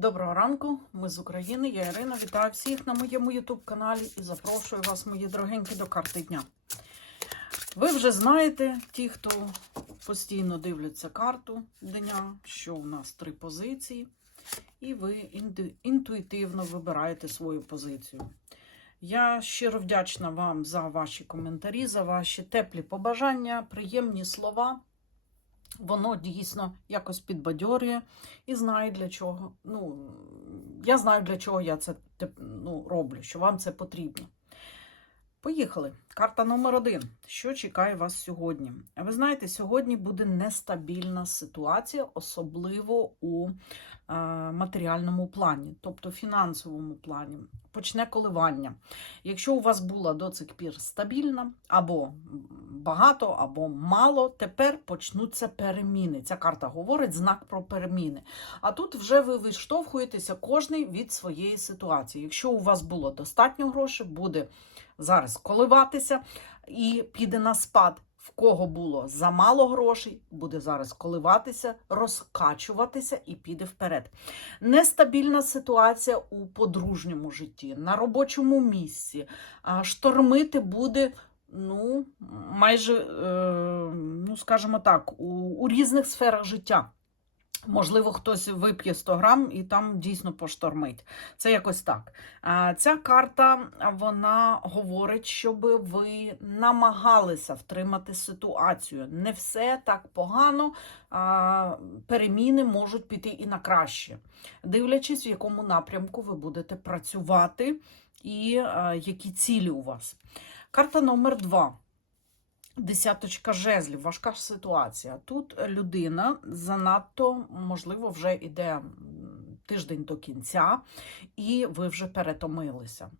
Доброго ранку, ми з України. Я Ірина. Вітаю всіх на моєму YouTube каналі і запрошую вас, мої дорогенькі, до карти дня. Ви вже знаєте, ті, хто постійно дивляться карту дня, що у нас три позиції, і ви інтуїтивно вибираєте свою позицію. Я щиро вдячна вам за ваші коментарі, за ваші теплі побажання, приємні слова. Воно дійсно якось підбадьорює і знаю для чого. Ну, я знаю, для чого я це ну, роблю, що вам це потрібно. Поїхали. Карта номер один. Що чекає вас сьогодні? Ви знаєте, сьогодні буде нестабільна ситуація, особливо у матеріальному плані, тобто фінансовому плані. Почне коливання. Якщо у вас була до цих пір стабільна, або багато, або мало, тепер почнуться переміни. Ця карта говорить знак про переміни. А тут вже ви виштовхуєтеся кожний від своєї ситуації. Якщо у вас було достатньо грошей, буде зараз коливатися і піде на спад. В кого було замало грошей, буде зараз коливатися, розкачуватися і піде вперед. Нестабільна ситуація у подружньому житті, на робочому місці. Штормити буде. Ну, майже, е, ну, скажімо так, у, у різних сферах життя. Можливо, хтось вип'є 100 грам і там дійсно поштормить. Це якось так. Ця карта вона говорить, щоб ви намагалися втримати ситуацію. Не все так погано, переміни можуть піти і на краще, дивлячись, в якому напрямку ви будете працювати і які цілі у вас. Карта номер два. Десяточка жезлів, важка ж ситуація. Тут людина занадто, можливо, вже йде тиждень до кінця, і ви вже перетомилися.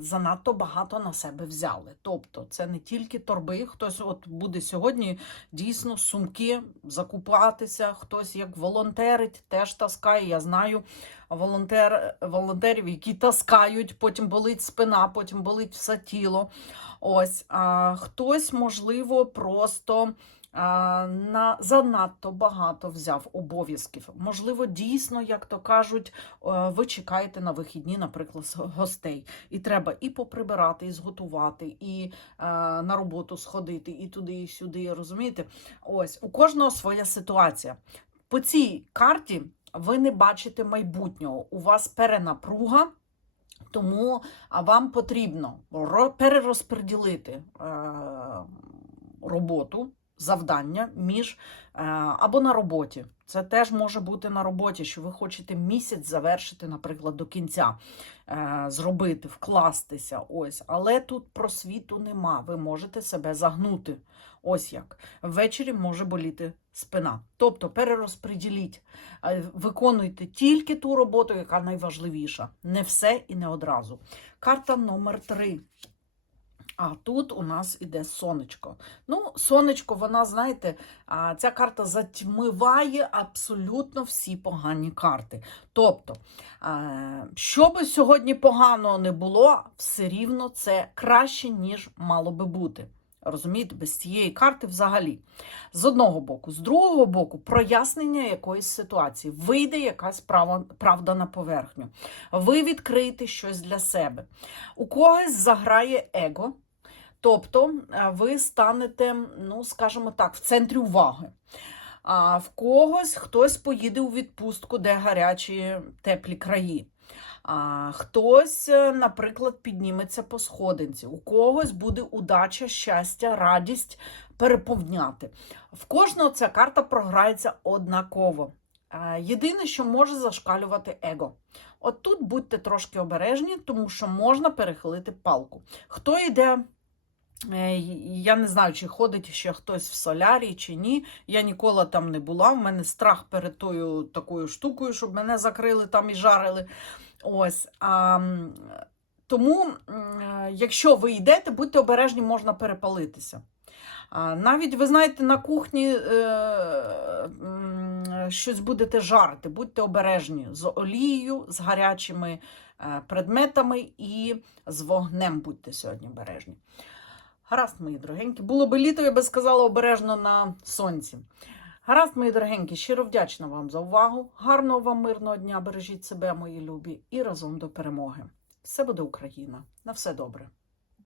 Занадто багато на себе взяли. Тобто, це не тільки торби, хтось от буде сьогодні дійсно сумки закупатися, хтось як волонтерить, теж таскає. Я знаю волонтер, волонтерів, які таскають, потім болить спина, потім болить все тіло. Ось а, хтось, можливо, просто на занадто багато взяв обов'язків. Можливо, дійсно, як то кажуть, е, ви чекаєте на вихідні, наприклад, гостей, і треба і поприбирати, і зготувати, і е, на роботу сходити, і туди, і сюди. Розумієте? Ось у кожного своя ситуація. По цій карті ви не бачите майбутнього. У вас перенапруга. Тому вам потрібно ро- перерозподілити е, роботу, завдання між е, або на роботі. Це теж може бути на роботі, що ви хочете місяць завершити, наприклад, до кінця е, зробити, вкластися. Ось, але тут просвіту нема. Ви можете себе загнути. Ось як. Ввечері може боліти спина. Тобто перерозподіліть, Е, виконуйте тільки ту роботу, яка найважливіша. Не все і не одразу. Карта номер три. А тут у нас іде сонечко. Ну, сонечко, вона, знаєте, ця карта затьмиває абсолютно всі погані карти. Тобто, що би сьогодні поганого не було, все рівно це краще, ніж мало би бути. Розумієте, без цієї карти взагалі. З одного боку, з другого боку, прояснення якоїсь ситуації. Вийде якась правда на поверхню. Ви відкриєте щось для себе. У когось заграє его. Тобто е, ви станете, ну, скажімо так, в центрі уваги. А в когось хтось поїде у відпустку, де гарячі теплі краї. А хтось, е, наприклад, підніметься по сходинці. У когось буде удача, щастя, радість переповняти. В кожного ця карта програється однаково. Е, Єдине, що може зашкалювати его. От тут будьте трошки обережні, тому що можна перехилити палку. Хто йде Я не знаю, чи ходить ще хтось в солярі, чи ні. Я ніколи там не була. У мене страх перед тою такою штукою, щоб мене закрили там і жарили. Ось. А, тому, е, якщо ви йдете, будьте обережні, можна перепалитися. А, навіть, ви знаєте, на кухні е, щось будете жарити, будьте обережні з олією, з гарячими е, предметами і з вогнем будьте сьогодні обережні. Гаразд, мої дорогенькі. Було би літо, я би сказала обережно на сонці. Гаразд, мої дорогенькі, щиро вдячна вам за увагу. Гарного вам мирного дня. Бережіть себе, мої любі, і разом до перемоги. Все буде Україна. На все добре.